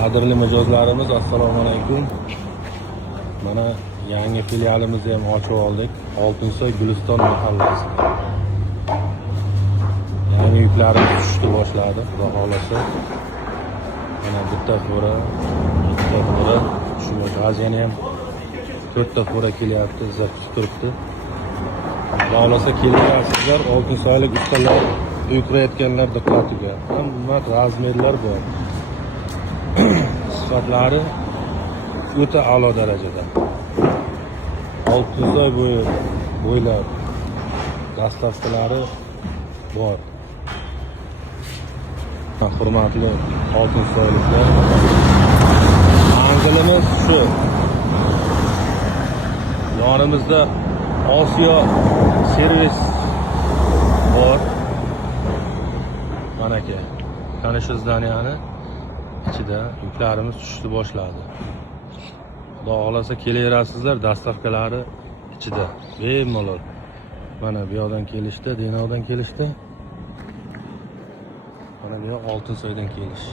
Qadrli mijozlarimiz, assalomu alaykum. Mana yangi filialimizni ham ochib oldik. Oltinsoy Guliston mahallasida. Yangi yuklarimiz tushishni boshladi, xudo xolasa. Mana bitta fora shu g'aziyani ham 4 ta fora kelyapti, izzat turibdi. Xudo xolasa kelaverasizlar, oltinsoylik ustalar uyqirayotganlar diqqatiga. Hamma razmerlar bor. Sifatlari o'ta a'lo darajada. Oltinsoy bo'ylab dastavkalari bor. Hurmatli oltinsoyliklar, manzilimiz shu. Yonimizda Osiyo servis bor. Mana aka, mana shu zdaniyani ichida yuklarimiz tushishni boshladi. Xudo xolasa kelaverasizlar, dastavkalari ichida bemalol. Mana bu yoqdan kelishdi, Denovdan kelishdi. Mana bu yoq Oltinsoydan kelish.